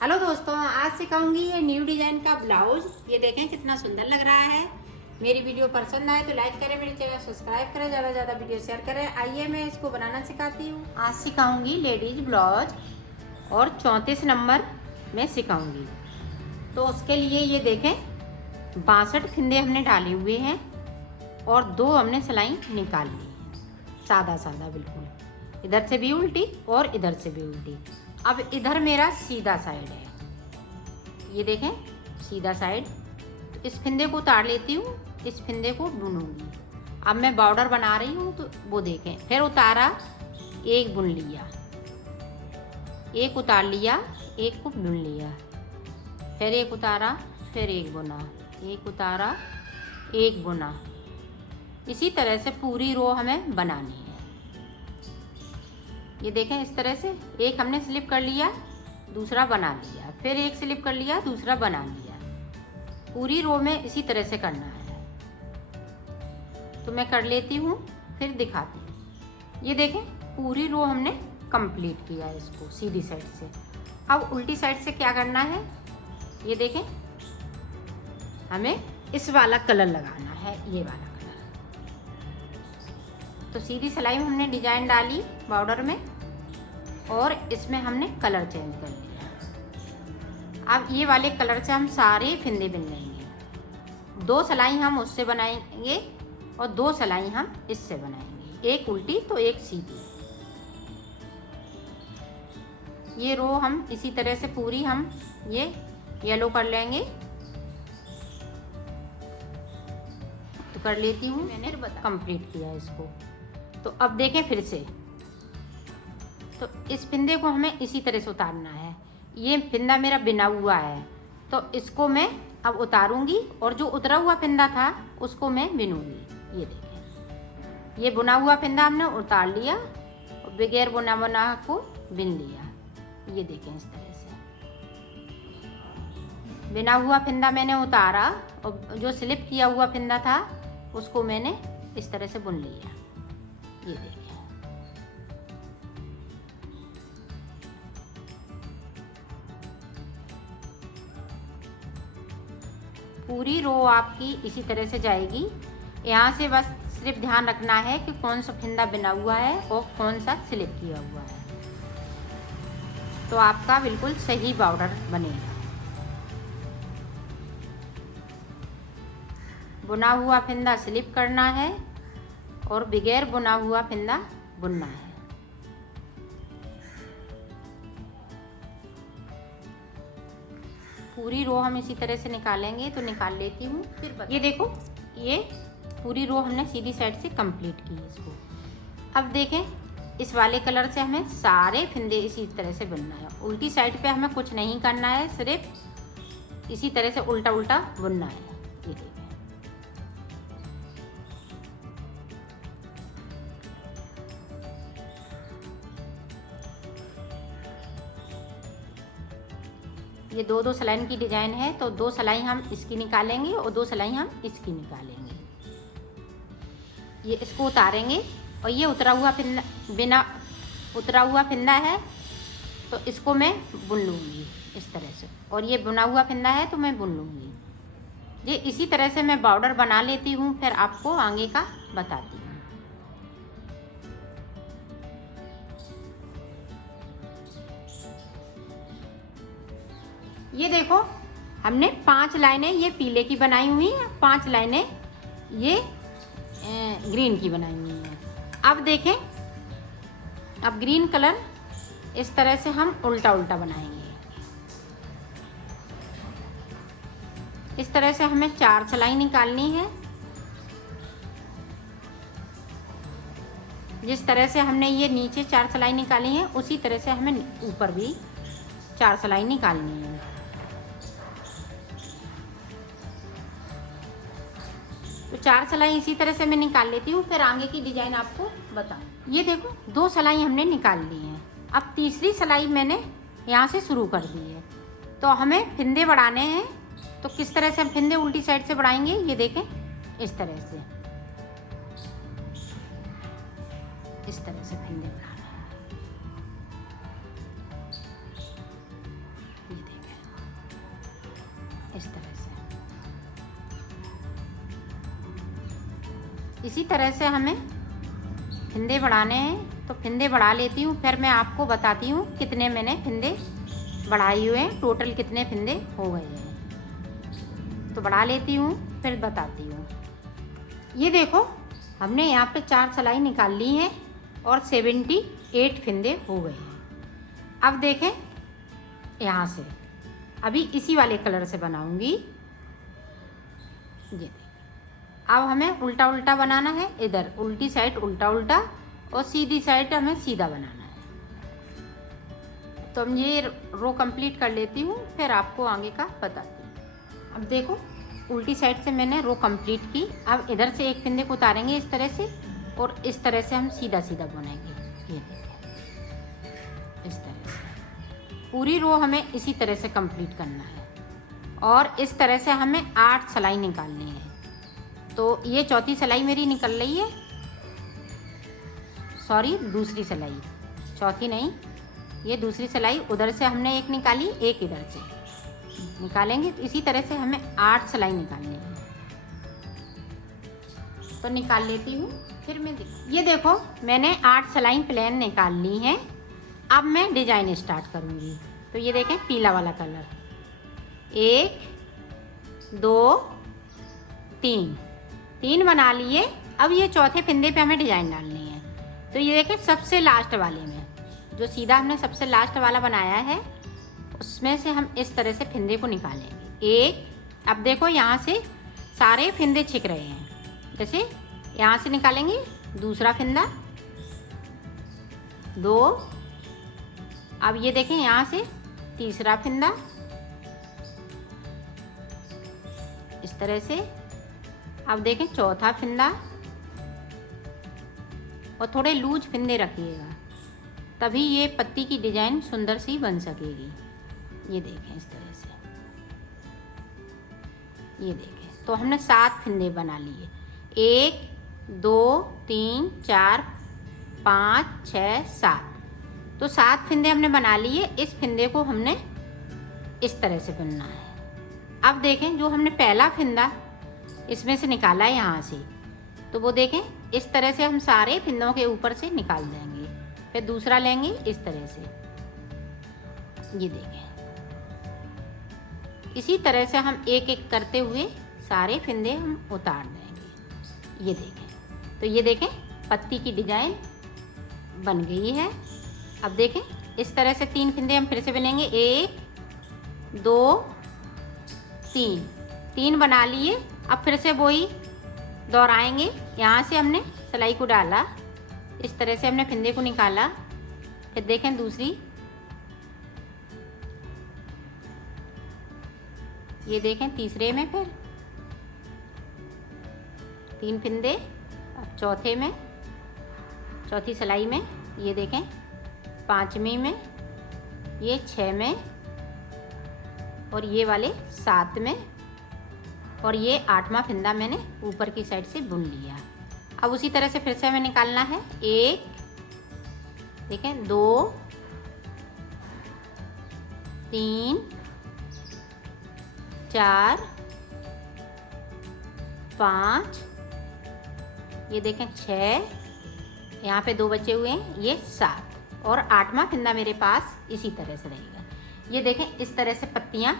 Hello दोस्तों, आज सिखाऊंगी ये न्यू डिजाइन का ब्लाउज। ये देखें कितना सुंदर लग रहा है। मेरी वीडियो पसंद आए तो लाइक करें, मेरे चैनल सब्सक्राइब करें, ज़्यादा से ज़्यादा वीडियो शेयर करें। आइए मैं इसको बनाना सिखाती हूँ। आज सिखाऊंगी लेडीज ब्लाउज और 34 नंबर में सिखाऊंगी। तो उसके लिए ये देखें 62 फिंदे हमने डाले हुए हैं और 2 हमने सिलाई निकाल ली है, सादा सादा बिल्कुल, इधर से भी उल्टी और इधर से भी उल्टी। अब इधर मेरा सीधा साइड है, ये देखें सीधा साइड। इस फिंदे को उतार लेती हूँ, इस फिंदे को बुनूंगी। अब मैं बॉर्डर बना रही हूँ तो वो देखें, फिर उतारा, एक बुन लिया, एक उतार लिया, एक को बुन लिया, फिर एक उतारा, फिर एक बुना, एक उतारा, एक बुना। इसी तरह से पूरी रो हमें बनानी है। ये देखें इस तरह से एक हमने स्लिप कर लिया, दूसरा बना लिया, फिर एक स्लिप कर लिया, दूसरा बना लिया। पूरी रो में इसी तरह से करना है। तो मैं कर लेती हूँ, फिर दिखाती हूँ। ये देखें पूरी रो हमने कंप्लीट किया है इसको सीधी साइड से। अब उल्टी साइड से क्या करना है, ये देखें हमें इस वाला कलर लगाना है, ये वाला कलर। तो सीधी सिलाई में हमने डिजाइन डाली बॉर्डर में और इसमें हमने कलर चेंज कर लिया। अब ये वाले कलर से हम सारे फिंदे बिन लेंगे। 2 सिलाई हम उससे बनाएंगे और 2 सिलाई हम इससे बनाएंगे, एक उल्टी तो एक सीधी। ये रो हम इसी तरह से पूरी हम ये येलो कर लेंगे। तो कर लेती हूँ, मैंने कंप्लीट किया इसको। तो अब देखें फिर से, तो इस फिंदे को हमें इसी तरह से उतारना है। ये फिंदा मेरा बिना हुआ है तो इसको मैं अब उतारूंगी और जो उतरा हुआ फिंदा था उसको मैं बिनूंगी। ये देखें, ये बुना हुआ फिंदा हमने उतार लिया और बगैर बुना को बिन लिया। ये देखें इस तरह से बिना हुआ फिंदा मैंने उतारा और जो स्लिप किया हुआ फिंदा था उसको मैंने इस तरह से बुन लिया। ये देखें, पूरी रो आपकी इसी तरह से जाएगी। यहाँ से बस सिर्फ ध्यान रखना है कि कौन सा फिंदा बिना हुआ है और कौन सा स्लिप किया हुआ है, तो आपका बिल्कुल सही बॉर्डर बनेगा। बुना हुआ फिंदा स्लिप करना है और बगैर बुना हुआ फिंदा बुनना है। पूरी रो हम इसी तरह से निकालेंगे। तो निकाल लेती हूँ, फिर ये देखो ये पूरी रो हमने सीधी साइड से कंप्लीट की इसको। अब देखें इस वाले कलर से हमें सारे फिंदे इसी तरह से बुनना है। उल्टी साइड पे हमें कुछ नहीं करना है, सिर्फ इसी तरह से उल्टा उल्टा बुनना है। ये देखें, ये 2-2 सिलाई की डिजाइन है तो 2 सिलाई हम इसकी निकालेंगे और 2 सिलाई हम इसकी निकालेंगे। ये इसको उतारेंगे और ये उतरा हुआ फिंदा, बिना उतरा हुआ फिंदा है तो इसको मैं बुन लूँगी इस तरह से, और ये बुना हुआ फिंदा है तो मैं बुन लूँगी। ये इसी तरह से मैं बॉर्डर बना लेती हूँ, फिर आपको आगे का बताती हूँ। ये देखो हमने 5 लाइनें ये पीले की बनाई हुई हैं, 5 लाइनें ये ग्रीन की बनाई हुई हैं। अब देखें, अब ग्रीन कलर इस तरह से हम उल्टा उल्टा बनाएंगे। इस तरह से हमें 4 सिलाई निकालनी है। जिस तरह से हमने ये नीचे 4 सिलाई निकाली है उसी तरह से हमें ऊपर भी 4 सिलाई निकालनी है। तो 4 सिलाई इसी तरह से मैं निकाल लेती हूँ, फिर आगे की डिजाइन आपको बताऊँ। ये देखो 2 सिलाई हमने निकाल ली हैं। अब तीसरी सिलाई मैंने यहाँ से शुरू कर दी है। तो हमें फिंदे बढ़ाने हैं, तो किस तरह से हम फिंदे उल्टी साइड से बढ़ाएंगे, ये देखें इस तरह से, इस तरह से फिंदे बढ़ाना है। ये देखें, इस तरह से। इसी तरह से हमें फिंदे बढ़ाने हैं, तो फिंदे बढ़ा लेती हूँ, फिर मैं आपको बताती हूँ कितने मैंने फिंदे बढ़ाए हुए हैं, टोटल कितने फिंदे हो गए हैं। तो बढ़ा लेती हूँ फिर बताती हूँ। ये देखो हमने यहाँ पे 4 सिलाई निकाल ली हैं और 78 फिंदे हो गए हैं। अब देखें यहाँ से, अभी इसी वाले कलर से बनाऊंगी। ये अब हमें उल्टा उल्टा बनाना है, इधर उल्टी साइड उल्टा उल्टा और सीधी साइड हमें सीधा बनाना है। तो हम ये रो कंप्लीट कर लेती हूँ, फिर आपको आगे का बताती हूँ। अब देखो उल्टी साइड से मैंने रो कंप्लीट की। अब इधर से एक फिंदे को उतारेंगे इस तरह से और इस तरह से हम सीधा सीधा बुनेंगे। ये देखिए इस तरह से पूरी रो हमें इसी तरह से कंप्लीट करना है और इस तरह से हमें 8 सिलाई निकालनी है। तो ये चौथी सिलाई मेरी निकल रही है, सॉरी दूसरी सिलाई, चौथी नहीं, ये दूसरी सिलाई। उधर से हमने एक निकाली, एक इधर से निकालेंगे। तो इसी तरह से हमें 8 सिलाई निकालनी है। तो निकाल लेती हूँ फिर मैं ये देखो मैंने 8 सिलाई प्लेन निकाल ली हैं। अब मैं डिजाइन स्टार्ट करूँगी। तो ये देखें पीला वाला कलर, 1 2 3 बना लिए। अब ये चौथे फिंदे पे हमें डिजाइन डालनी है। तो ये देखें सबसे लास्ट वाले में, जो सीधा हमने सबसे लास्ट वाला बनाया है, उसमें से हम इस तरह से फिंदे को निकालेंगे। एक, अब देखो यहाँ से सारे फिंदे छिक रहे हैं, जैसे यहाँ से निकालेंगे दूसरा फिंदा, 2, अब ये देखें यहाँ से तीसरा फिंदा, इस तरह से। अब देखें चौथा फिंदा, और थोड़े लूज फिंदे रखिएगा, तभी ये पत्ती की डिजाइन सुंदर सी बन सकेगी। ये देखें इस तरह से, ये देखें। तो हमने 7 फिंदे बना लिए, 1 2 3 4 5 6 7। तो 7 फिंदे हमने बना लिए। इस फिंदे को हमने इस तरह से बुनना है। अब देखें जो हमने पहला फिंदा इसमें से निकाला है यहाँ से, तो वो देखें इस तरह से हम सारे फिंदों के ऊपर से निकाल देंगे। फिर दूसरा लेंगे इस तरह से, ये देखें। इसी तरह से हम एक एक करते हुए सारे फिंदे हम उतार देंगे। ये देखें। तो ये देखें पत्ती की डिजाइन बन गई है। अब देखें इस तरह से 3 फिंदे हम फिर से बनेंगे, 1 2 3 बना लिए। अब फिर से वही दोहराएंगे। यहाँ से हमने सिलाई को डाला, इस तरह से हमने फिंदे को निकाला। फिर देखें दूसरी, ये देखें तीसरे में फिर 3 फिंदे। अब चौथे में, चौथी सिलाई में ये देखें, 5वीं में, ये 6 में, और ये वाले 7 में, और ये 8वां फिंदा मैंने ऊपर की साइड से बुन लिया। अब उसी तरह से फिर से हमें निकालना है। 1 देखें, 2 3 4 5, ये देखें 6, यहाँ पे 2 बचे हुए हैं, ये 7, और 8वां फिंदा मेरे पास इसी तरह से रहेगा। ये देखें इस तरह से पत्तियाँ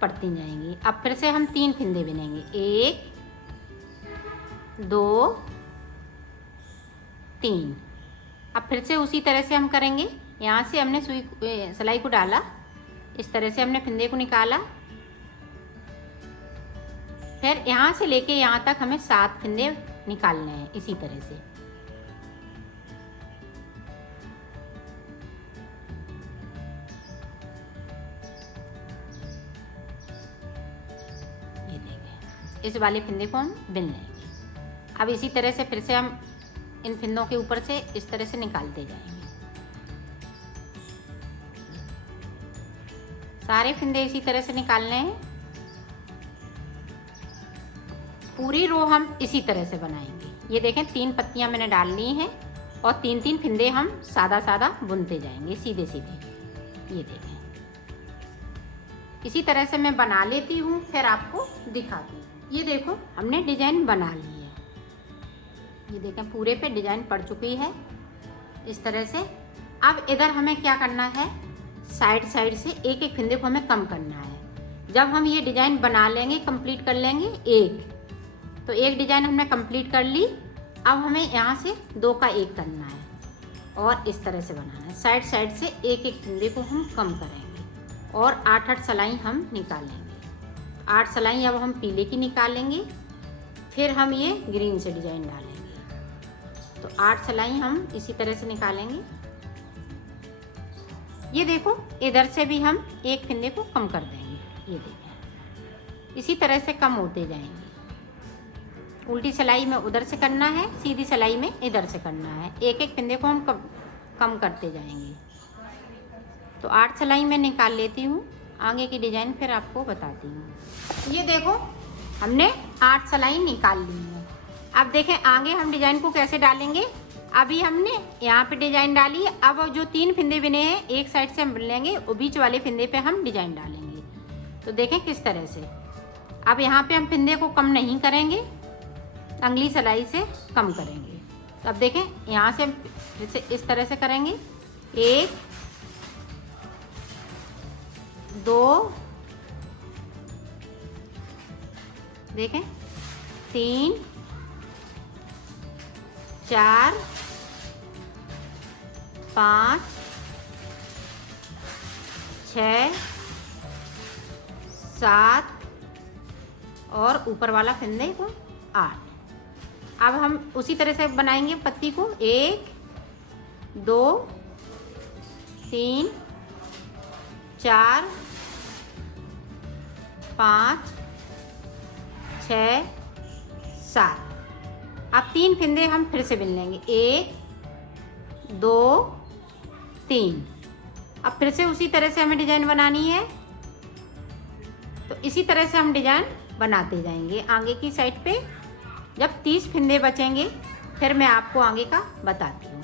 पड़ती जाएंगी। अब फिर से हम 3 फिंदे बुनेंगे, 1 2 3। अब फिर से उसी तरह से हम करेंगे। यहाँ से हमने सिलाई को डाला, इस तरह से हमने फिंदे को निकाला। फिर यहाँ से लेके यहाँ तक हमें 7 फिंदे निकालने हैं इसी तरह से। ये देखें, इस वाले फिंदे को हम बिन लेंगे। अब इसी तरह से फिर से हम इन फिंदों के ऊपर से इस तरह से निकालते जाएंगे। सारे फिंदे इसी तरह से निकालने हैं। पूरी रो हम इसी तरह से बनाएंगे। ये देखें 3 पत्तियां मैंने डाल ली हैं और 3-3 फिंदे हम सादा सादा बुनते जाएंगे, सीधे सीधे। ये देखें इसी तरह से मैं बना लेती हूँ, फिर आपको दिखाती हूँ। ये देखो हमने डिजाइन बना ली है। ये देखें पूरे पे डिजाइन पड़ चुकी है इस तरह से। अब इधर हमें क्या करना है, साइड साइड से एक एक फंदे को हमें कम करना है। जब हम ये डिजाइन बना लेंगे, कंप्लीट कर लेंगे तो एक डिजाइन हमने कंप्लीट कर ली। अब हमें यहाँ से 2 का 1 करना है और इस तरह से बनाना है। साइड साइड से एक एक फंदे को हम कम करेंगे और 8-8 सिलाई हम निकालेंगे। 8 सिलाई अब हम पीले की निकालेंगे, फिर हम ये ग्रीन से डिजाइन डालेंगे। तो 8 सिलाई हम इसी तरह से निकालेंगे। ये देखो इधर से भी हम एक फंदे को कम कर देंगे। ये देखें इसी तरह से कम होते जाएंगे। उल्टी सिलाई में उधर से करना है, सीधी सिलाई में इधर से करना है। एक एक फंदे को हम कम करते जाएंगे। तो 8 सिलाई में निकाल लेती हूँ, आगे की डिजाइन फिर आपको बताती हूँ। ये देखो हमने 8 सिलाई निकाल ली है। अब देखें आगे हम डिजाइन को कैसे डालेंगे। अभी हमने यहाँ पे डिजाइन डाली, अब जो 3 फंदे बिने हैं एक साइड से हम बिन लेंगे और बीच वाले फंदे पे हम डिजाइन डालेंगे। तो देखें किस तरह से। अब यहाँ पे हम फंदे को कम नहीं करेंगे, अगली सिलाई से कम करेंगे। तो अब देखें यहाँ से हम फिर से इस तरह से करेंगे। 1 2 देखें 3 4 5 6 7 और ऊपर वाला फंदे को 8। अब हम उसी तरह से बनाएंगे पत्ती को। 1 2 3 4 5 6 7। अब 3 फंदे हम फिर से बिन लेंगे। 1 2 3। अब फिर से उसी तरह से हमें डिजाइन बनानी है। तो इसी तरह से हम डिजाइन बनाते जाएंगे आगे की साइड पे। जब 30 फंदे बचेंगे फिर मैं आपको आगे का बताती हूँ।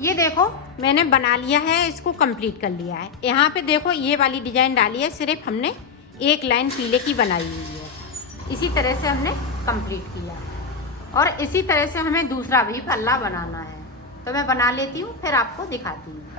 ये देखो मैंने बना लिया है, इसको कंप्लीट कर लिया है। यहाँ पे देखो ये वाली डिजाइन डाली है, सिर्फ हमने एक लाइन पीले की बनाई हुई है। इसी तरह से हमने कंप्लीट किया और इसी तरह से हमें दूसरा भी पल्ला बनाना है। तो मैं बना लेती हूँ, फिर आपको दिखाती हूँ।